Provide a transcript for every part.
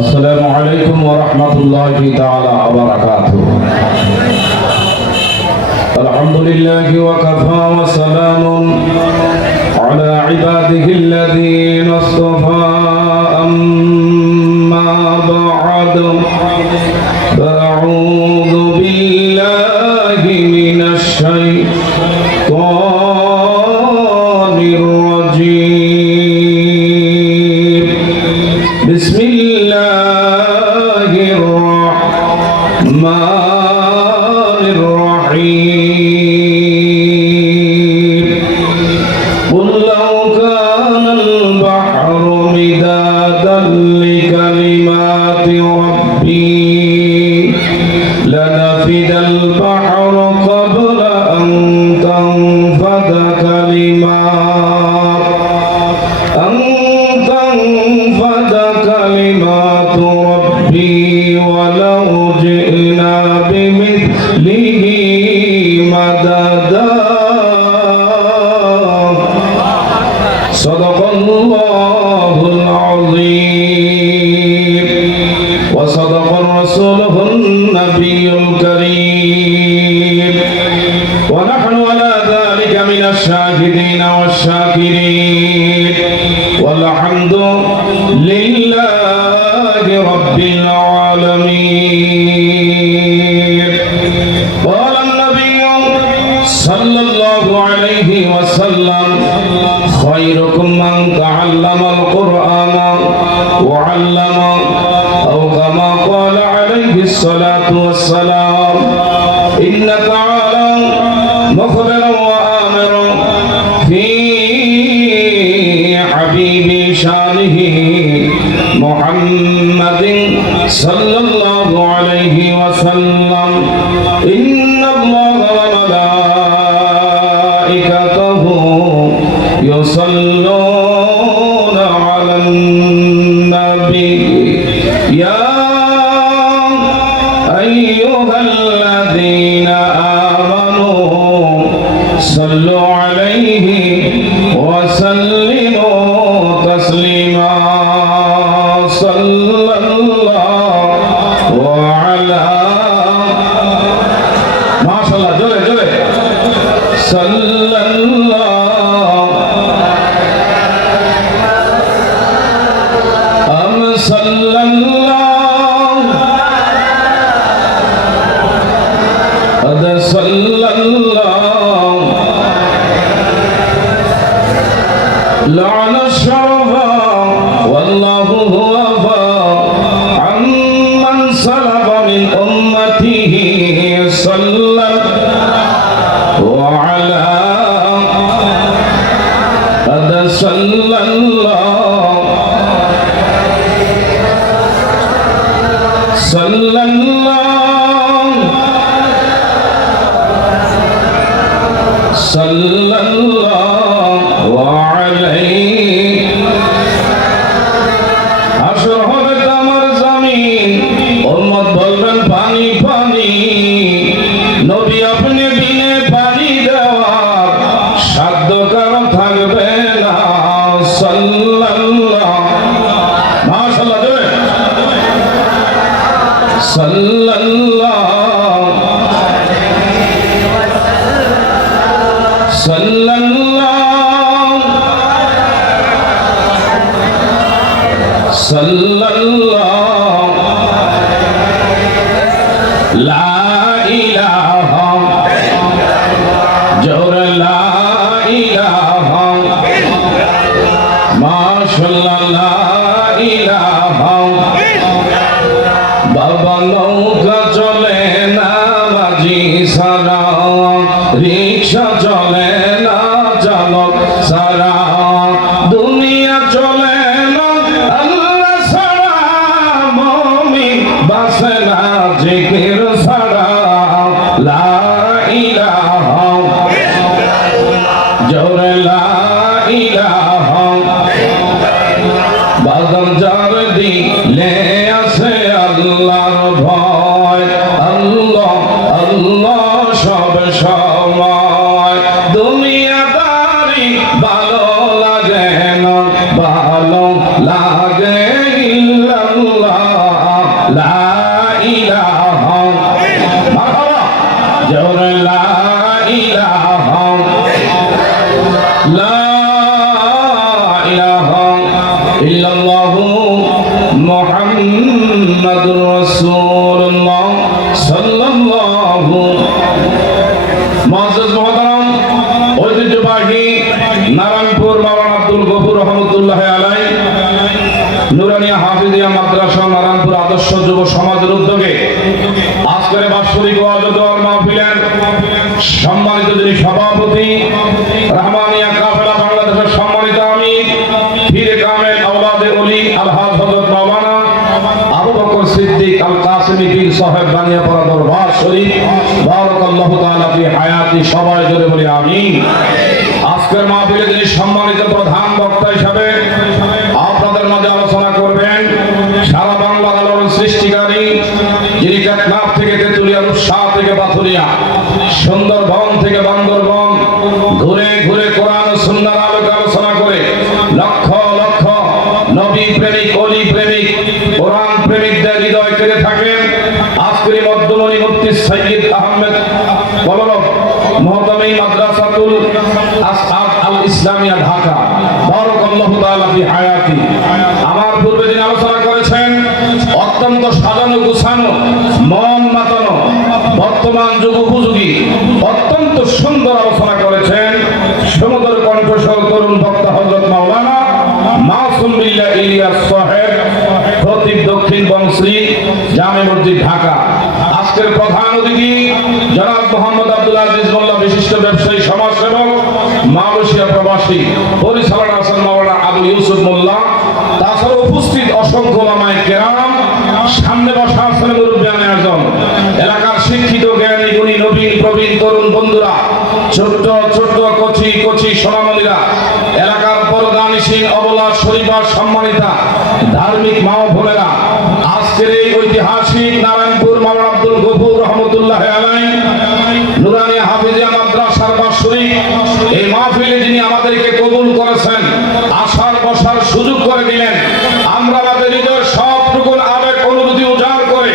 আসসালামু আলাইকুম ওয়া রাহমাতুল্লাহি তাআলা ওয়া বারাকাতুহু। আলহামদুলিল্লাহি ওয়া কাফা ওয়া সালামুন আলা ইবাদিহিল্লাযীনা ইসতাফা আম্মা বা'দু। আউযু বিল্লাহি মিনাশ শাইতানির রাজীম। বিসমিল্লাহির রাহমানির রহিম। কুল লাউ কানাল বাহরু মিদাদান লিকালিমাতি রাব্বি লানাফিদাল বাহরু ক্বাবলা আন তানফাদা কালিমাতু রাব্বি ওয়ালাউ জি'না বিমিথলিহি মাদাদা। সাদাকাল্লাহুল আযীম ওয়া সাদাকার রাসূলুহুন নাবিয়্যুল কারীম ওয়া নাহনু আলা যালিকা মিনাশ শাহিদিনা ওয়াশ শাকিরিন ওয়াল হামদু লিল্লাহি রাব্বিল আলামিন। قال النبي صلى الله عليه وسلم خيركم من تعلم القرآن وعلمه أو كما قال عليه الصلاة والسلام. إن تعالى مخبرا وآمرا في حبيب شانه محمد صلى الله عليه وسلم. إن الله وملائكته يصلون على النبي يا أيها الذين آمنوا صلوا عليه وسلموا تسليما. صلى الله على ما شاء الله جل جل صلى الله صلى الله صلى الله لعن الشرف والله هو عمن سلف من أمته صلى وعلى صلى الله صلى الله صلى الله عليه. আসর হবে আমার জমিন, উম্মত বলবেন পানি পানি। নবী আপনি বিনে পানি দেওয়ার সাধ্য কারণ থাকবে না। সাল্লাল্লাহ মাশাআল্লাহ জোরে সাল্লাল্লাহ সাল্লাল্লাহ সাল্লাল্লাহ লা ইলাহা জোরে লা ইলাহা মাশাআল্লাহ লা ইলাহা। বাবা নৌকা চলে না বাজি সারা, রিক্সা চলে না চালক সারা, দুনিয়া চলে না আল্লাহ সারা, মুমিন বাসে না জিকির সারা। লা ইলাহা জোরে লা ইলাহা। বাদল যার দিলে আছে আল্লাহর ভয়, আল্লাহ আল্লাহ সব সময়। দুনিয়াদারি ভালো লাগে না, নারায়ণপুর মাওলানা আব্দুল গফুর রহমতুল্লাহ আলাইহি নুরানিয়া হাফিজিয়া মাদ্রাসা নারায়ণপুর আদর্শ যুব সমাজের উদ্যোগে আজকের বাৎসরিক ওয়াজ ও দোয়ার মাহফিলের সম্মানিত যিনি সভাপতি রহমানিয়া কাফেলা বাংলাদেশের সম্মানিত আমির পীরে কামেল আওলাদে ওলি আলহাজ হযরত মাওলানা আবু বকর সিদ্দিক আল কাসেমি পীর সাহেব বানিয়াপাড়া দরবার শরীফ বারাকাল্লাহু তাআলা ফি হায়াতি, সবাই জোরে বলি আমিন। আজকের মাহফিলে যিনি সম্মানিত প্রধান বক্তা হিসেবে আপনাদের মাঝে আলোচনা করবেন সারা বাংলার আলোড়ন সৃষ্টিকারী, যিনি টেকনাফ থেকে তেতুলিয়া, রূপসা থেকে পাথুরিয়া, সুন্দরবন থেকে বান্দরবন ঘুরে ঘুরে কোরআন ও সুন্নাহর আলোকে আলোচনা করে লক্ষ লক্ষ নবী প্রেমিক, অলি প্রেমিক, কোরআন প্রেমিকদের হৃদয় কেড়ে থাকেন। আজকের মধ্যমণি মুফতি সৈয়দ আহমেদ কলরব মহতামি মাদ্রাসাতুল আসহাব আল ইসলামিয়া ঢাকা বারাকাল্লাহু তাআলা ফি হায়াতি। আমার পূর্বে যিনি আলোচনা করেছেন অত্যন্ত সাজানো গুছানো, মন মাতানো, বর্তমান যুগ উপযোগী অত্যন্ত সুন্দর আলোচনা করেছেন সুমধুর কণ্ঠস্বর তরুণ বক্তা হযরত মাওলানা মাসুম বিল্লাহ ইলিয়াস সাহেব, খতিব দক্ষিণ বংশী জামে মসজিদ ঢাকা। আজকের প্রধান অতিথি জনাব মোহাম্মদ আব্দুল আজিজ মোল্লা, বিশিষ্ট ব্যবসায়ী সমাজসেবক, মালয়েশিয়া প্রবাসী, পরিচালনা আছেন মাওলানা আবু ইউসুফ মোল্লা। তাছাড়া উপস্থিত অসংখ্য ওলামায়ে কেরাম, সামনে বসা আছেন মুরব্বিয়ানে আজম, এলাকার শিক্ষিত জ্ঞানী গুণী নবীন প্রবীণ তরুণ বন্ধুরা, ছোট্ট ছোট্ট কচি কচি সোনামণিরা, এলাকার পরদানিসীন অবলা শরীফার সম্মানিতা ধার্মিক মা ও বোনেরা, আজকের এই ঐতিহাসিক নারায়ণপুর মাওলানা আব্দুল গফুর রহমতুল্লাহ আলাইহি নুরানিয়া হাফিজিয়া মাদ্রাসার বাৎসরিক এই মাহফিলে যিনি আমাদেরকে কবুল করেছেন, আসার বসার সুযোগ করে দিলেন, আমরা আমাদের হৃদয়ের সবটুকুন আবেগ অনুভূতি উজাড় করে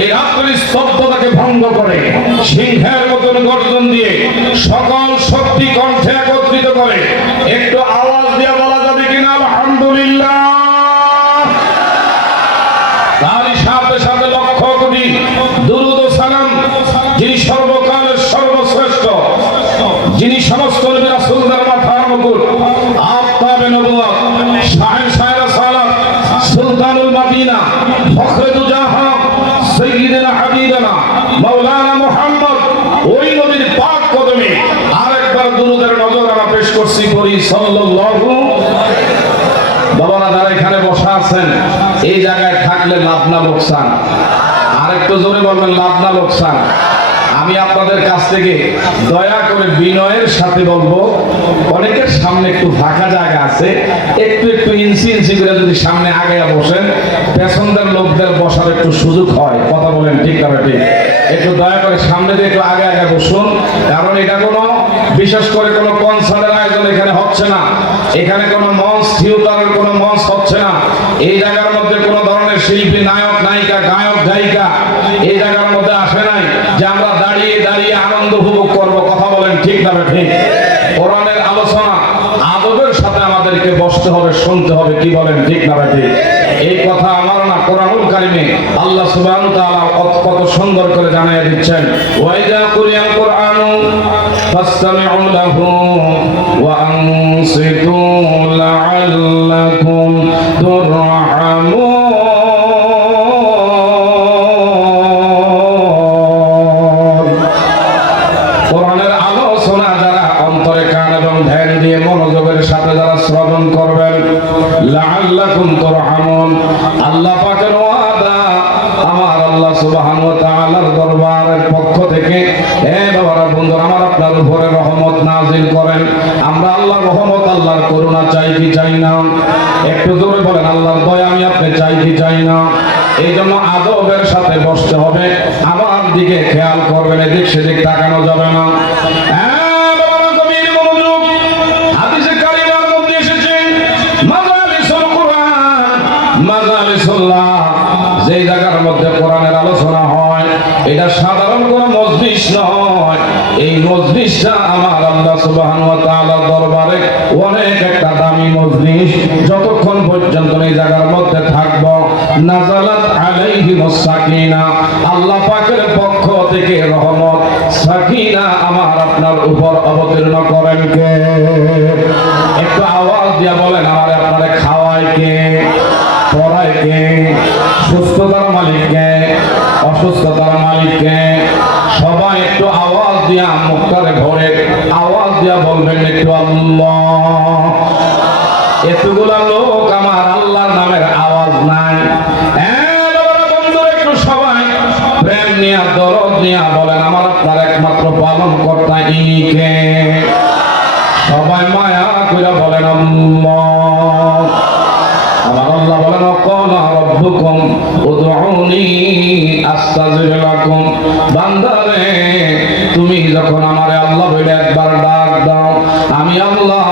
এই রাত্রির স্তব্ধতাকে ভঙ্গ করে সিংহের মতন গর্জন দিয়ে সকল শক্তি কণ্ঠে একত্রিত করে একটু আওয়াজ দিয়ে বলা যাবে কিনা আলহামদুলিল্লাহ। তারই সাথে সাথে লক্ষ কোটি দুরূদ ও সালাম যিনি সর্বকালের সর্বশ্রেষ্ঠ, যিনি সমস্ত নবী রাসূলদের মাথার মুকুট, আফতাবে নবুয়ত, শাহেনশাহে সালাত, সুলতানুল মাদিনা, ফখরে দুজাহান, সাইয়্যিদুনা হাবিবানা মাওলানা মুহাম্মদ, ওই নবীর পাক কদমে আরেকবার দুরূদের নজরানা পেশ করছি, পড়ি সাল্লাল্লাহু। বাবারা যারা এখানে বসা আছেন, এই জায়গায় থাকলে লাভ না লোকসান? আরেকটু জোরে বলবেন, লাভ না লোকসান? আমি আপনাদের কাছ থেকে দয়া করে বিনয়ের সাথে বলবো, অনেকের সামনে একটু ফাঁকা জায়গা আছে, একটু একটু ইঞ্চি ইঞ্চি করে যদি সামনে আগে বসেন, পেছনদের লোকদের বসার একটু সুযোগ হয়। কথা বলেন ঠিক না ঠিক? একটু দয়া করে সামনে দিয়ে একটু আগে আগে বসুন, কারণ এটা কোনো বিশেষ করে কোনো কনসার্টের আয়োজন এখানে হচ্ছে না, এখানে কোনো মঞ্চ থিয়েটারের কোনো মঞ্চ হচ্ছে না, এই জায়গার মধ্যে কোনো ধরনের শিল্পী, নায়ক নায়িকা, গায়ক গায়িকা এই জায়গার মধ্যে আসে নাই যে আমরা দাঁড়িয়ে দাঁড়িয়ে আনন্দ উপভোগ করবো। কথা বলেন ঠিক না ঠিক? কোরআনের আলোচনা আদবের সাথে আমাদেরকে বসতে হবে, শুনতে হবে। কি বলেন ঠিক না ঠিক? এই কথা আমার না, কোরআনুল কারিমে আল্লাহ সুবহানাহু ওয়া তাআলা কত সুন্দর করে জানিয়ে দিচ্ছেন, ওয়াইদা কুরিয়াল কুরআনু ফাসতামিউ লাহু ওয়া আনসিতু লাআল্লাকুম তুরহামুন। কোরআনের আলোচনা যারা অন্তরে কান এবং ধ্যান দিয়ে মনোযোগের সাথে যারা শ্রবণ করবেন, লাআল্লাকুম তুরহামুন, আল্লাহ পাকের ওয়াদা, আমার আল্লাহ সুবহানাহু ওয়া তাআলার দরবারের পক্ষ থেকে হে বাবারা বন্ধুরা, আমার আপনার উপরে রহমত নাযিল করেন। আমরা আল্লাহর রহমত, আল্লাহর করুণা চাই কি চাই না? একটু জোরে বলেন, আল্লাহর দয়া আমি আপনি চাই কি চাই না? এই জন্য আদবের সাথে বসতে হবে, আমার দিকে খেয়াল করবেন, এদিক সেদিক তাকানো যাবে না। যে জায়গার মধ্যে কোরআনের আলোচনা হয়, এটা সাধারণ কোন মজলিস নয়, এই মজলিসটা আমার আল্লাহ সুবহানাহু ওয়া তাআলার দরবারে অনেক একটা দামি মজলিস। যতক্ষণ পর্যন্ত এই জায়গার মধ্যে থাকব, নাযালাত আলাইহিমুস সাকিনা, আল্লাহ পাকের পক্ষ থেকে রহমত সাকিনা আমার আপনার উপর অবতীর্ণ করেন কে? একটু বলবেন একটু আল্লাহ। এতগুলা লোক আমার আল্লাহর নামের আওয়াজ নাই। বন্ধু একটু সবাই প্রেম নিয়ে দরদ নিয়ে বলেন আমার আপনার একমাত্র পালন কর্তা ইনি কে? সবাই মায়া করে বলেন আল্লাহ। আমার আল্লাহ বলেন ক্বালা রাব্বুকুম উদউনি আস্তাজিব লাকুম। বান্দারে তুমি যখন আমারে আল্লাহ বলে একবার ডাক দাও, আমি আল্লাহ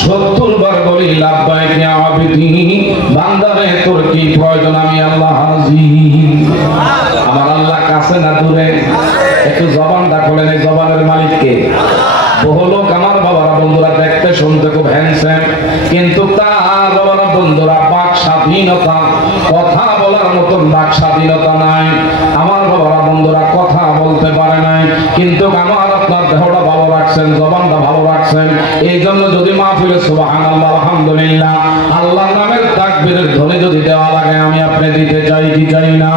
70 বার বলি লাব্বাইক ইয়া আবিদি। বান্দারে তোর কি প্রয়োজন, আমি আল্লাহ হাজির। আমার আল্লাহ কাছে না দূরে? একটু জবানটা খোলেন, এই জবানের মালিক কে? বহু লোক আমার বাবারা বন্ধুরা দেখতে শুনতে খুব হ্যান্ডসাম, কিন্তু তার বাবারা বন্ধুরা বাক স্বাধীনতা, কথা বলার মতন বাক স্বাধীনতা নাই। আমার বাবারা বন্ধুরা কথা বলতে পারে নাই, কিন্তু আমার আপনার দেহটা ভালো রাখছেন, জবানটা ভালো রাখছেন। এই জন্য যদি মাহফিলে সুবহানাল্লাহ আলহামদুলিল্লাহ আল্লাহর নামের তাকবীরের ধ্বনি যদি দেওয়া লাগে, আমি আপনি দিতে চাই কি চাই না?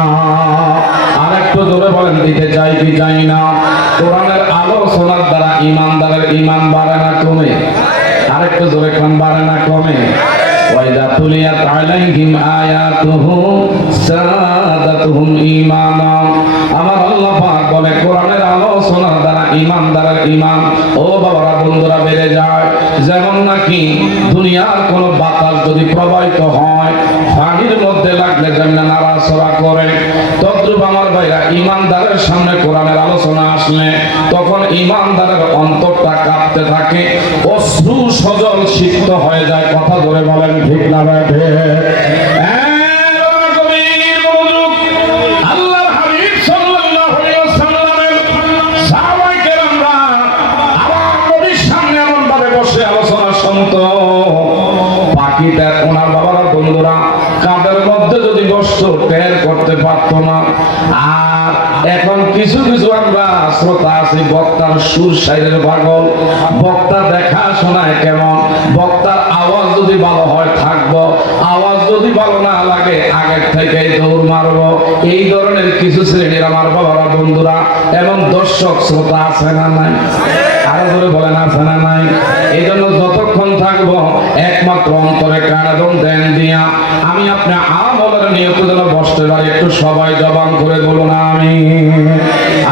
আরেকটু জোরে বলেন, দিতে চাই কি চাই না? কোরআনের আলোচনার দ্বারা ইমানদারের ঈমান বাড়ে না কমে? আরেকটু জোরে কোন, বাড়ে না কমে? ওয়াইদা তুলিয়াত আলাইহিম আয়াতুহু সাদাতুহুম ঈমানা। আমার আল্লাহ পাক বলে কোরআনের আলোচনার দ্বারা ইমানদারের ঈমান ও বাবারা বন্ধুরা বেড়ে যায়। যেমন নাকি দুনিয়ার কোন বাতাস যদি প্রবাহিত হয়, পানির মধ্যে লাগলে যেমন নাড়াচড়া করে, তদ্রূপ আমার ভাইরা ইমানদারের সামনে কোরআনের আলোচনা আসলে তখন ইমানদারের অন্তরটা কাঁপতে থাকে, অশ্রু সজল সিক্ত হয়ে যায়। কথা ধরে বলেন ঠিক না বেঠে? আল্লাহর হাবিব সাল্লাল্লাহু আলাইহি ওয়াসাল্লামের সাহাবায়ে কেরামরা আমার নবীর সামনে এমন ভাবে বসে আলোচনা শুনতো, পাখিটা ওনার বাবারা বন্ধুরা কাঁধের মধ্যে যদি বসতো টের করতে পারতো না। আর এখন কিছু কিছু আমরা শ্রোতা আছি, বক্তার সুর সাইরের পাগল, বক্তা দেখা শোনায় কেমন, বক্তার আওয়াজ যদি ভালো হয় থাকবো, আওয়াজ যদি ভালো না লাগে আগের থেকে দৌড় মারবো। এই ধরনের কিছু শ্রেণীর আমার বাবারা বন্ধুরা এবং দর্শক শ্রোতা আছে না নাই? আরো ধরে বলেন আছে না নাই? এই জন্য যতক্ষণ থাকবো একমাত্র অন্তরে কারণ দেন দিয়া আমি আপনি আমলের নিয়ত যেন বসতে পারি। একটু সবাই জবান করে বলুন আমি।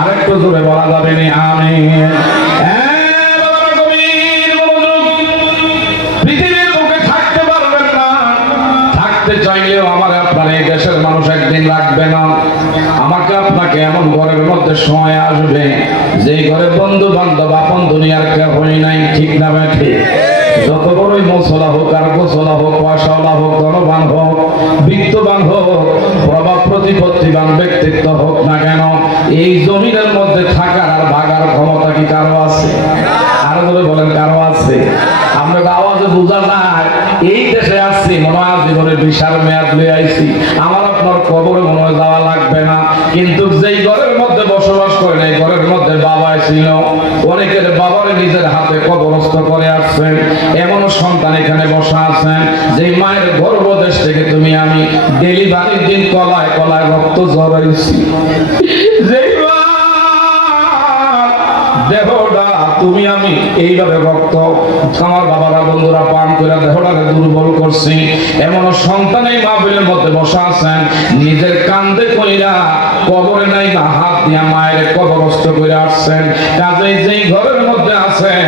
আরেকটু জোরে বলা যাবে না আমি? পৃথিবীর বুকে থাকতে পারবেন না, থাকতে চাইলেও আমার আপনার এই দেশের মানুষ একদিন রাখবে না। আমাকে আপনাকে এমন ঘরের মধ্যে সময় আসবে যে ঘরে বন্ধু বান্ধব আপন দুনিয়ার কেউই নাই। ঠিক না বেঠে? যত বড়ই মশলা হোক আর গোসলা হোক, পয়সাওয়ালা হোক, ধনবান হোক, বিত্তবান হোক, প্রভাব প্রতিপত্তিবান ব্যক্তিত্ব হোক না কেন, এই জমিনের মধ্যে থাকার আর ভাগার ক্ষমতা কি কারো আছে? আরো ধরে বলেন কারো আছে? আমরা আওয়াজে বোঝা যায় এই দেশে আসছি মনে হয় জীবনের বিশাল মেয়াদ লয়ে আইছি, আমার আপনার কবরে মনে হয় যাওয়া লাগবে না। কিন্তু যেই ঘরের মধ্যে বসবাস করেন এই ঘরের মধ্যে বাবা ছিল, অনেকের বাবারে নিজের হাতে কবরস্থ করে আসছেন। এমন সন্তান এখানে বসা আছেন যে মায়ের গর্ভদেশ থেকে তুমি আমি ডেলিভারির দিন কলায় কলায় রক্ত জড়াইছি, যেই দেহটা তুমি আমি এইভাবে রক্ত আমার বাবারা বন্ধুরা পান করে দেহটাকে দুর্বল করছি। এমন সন্তান এই মাহফিলের মধ্যে বসা আছেন, নিজের কান্দে কইরা কবরে নাই না হাত দিয়া মায়ের কবরস্থ করে আসছেন। কাজেই যেই ঘরের মধ্যে আছেন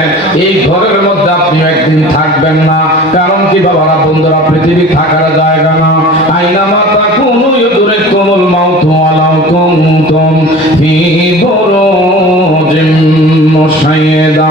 এই ঘরের মধ্যে আপনি একদিন থাকবেন না। কারণ কি বাবারা বন্ধুরা, পৃথিবী থাকার জায়গা না। আইনা মাতা কুনু ইউদরিকুমুল মাউতু ওয়ালাউ কুনতুম ফি বুরুজিম মুশাইয়্যাদা।